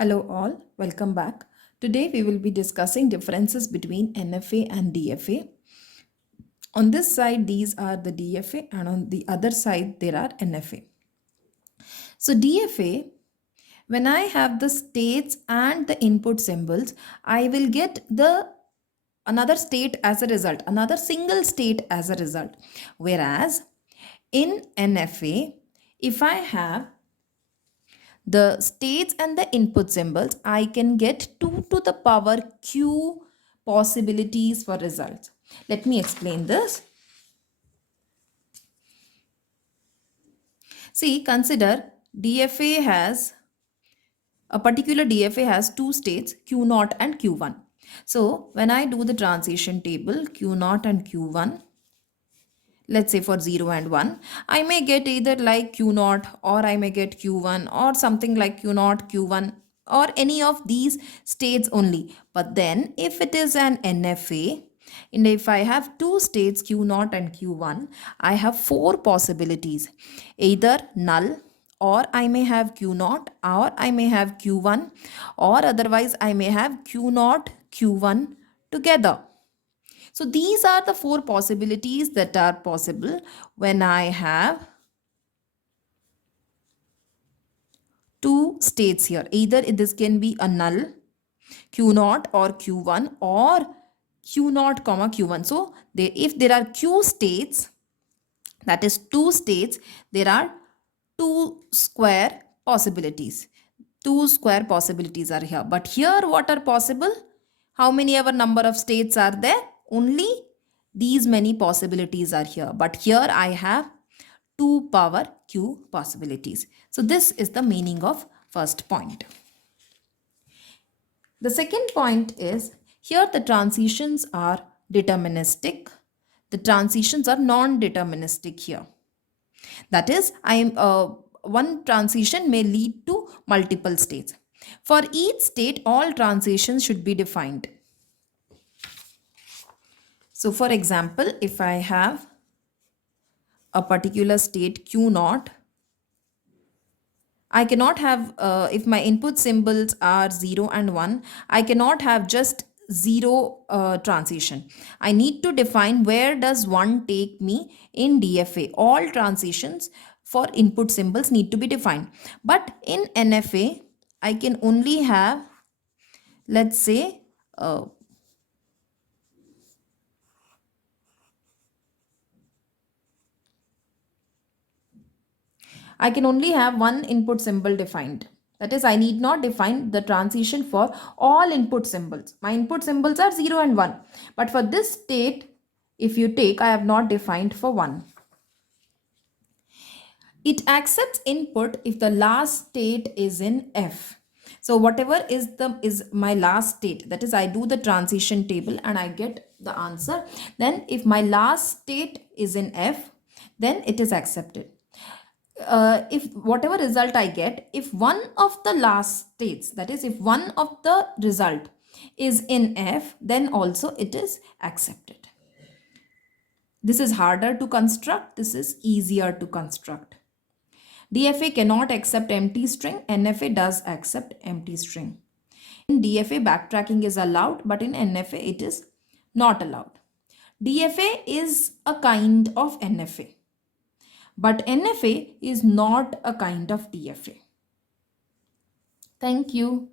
Hello all, welcome back. Today we will be discussing differences between NFA and DFA. On this side these are the DFA and on the other side there are NFA. So DFA, when I have the states and the input symbols, I will get the another state as a result, another single state as a result. Whereas in NFA, if I have the states and the input symbols, I can get 2 to the power q possibilities for results. Let me explain this. See, consider DFA has a particular DFA has two states, Q0 and Q1. So when I do the transition table, Q0 and Q1, let's say for 0 and 1, I may get either like Q0 or I may get Q1 or something like Q0, Q1 or any of these states only. But then if it is an NFA, and if I have two states Q0 and Q1, I have four possibilities. Either null, or I may have Q0, or I may have Q1, or otherwise I may have Q0, Q1 together. So these are the four possibilities that are possible when I have two states here. Either this can be a null, Q0 or Q1, or Q0 comma Q1. So if there are Q states, that is two states, there are two square possibilities. Two square possibilities are here. But here what are possible? How many ever number of states are there? Only these many possibilities are here. But here I have 2 power q possibilities. So this is the meaning of first point. The second point is here the transitions are deterministic. The transitions are non-deterministic here. That is, one transition may lead to multiple states. For each state, all transitions should be defined. So for example, if I have a particular state Q0, I cannot have, if my input symbols are 0 and 1, I cannot have just 0 transition. I need to define where does 1 take me in DFA. All transitions for input symbols need to be defined. But in NFA, I can only have, let's say, I can only have one input symbol defined. That is, I need not define the transition for all input symbols. My input symbols are 0 and 1. But for this state, if you take, I have not defined for 1. It accepts input if the last state is in F. So whatever is my last state, that is, I do the transition table and I get the answer. Then if my last state is in F, then it is accepted. If whatever result I get, if one of the last states, that is if one of the result is in F, then also it is accepted. This is harder to construct. This is easier to construct. DFA cannot accept empty string. NFA does accept empty string. In DFA, backtracking is allowed, but in NFA, it is not allowed. DFA is a kind of NFA. But NFA is not a kind of DFA. Thank you.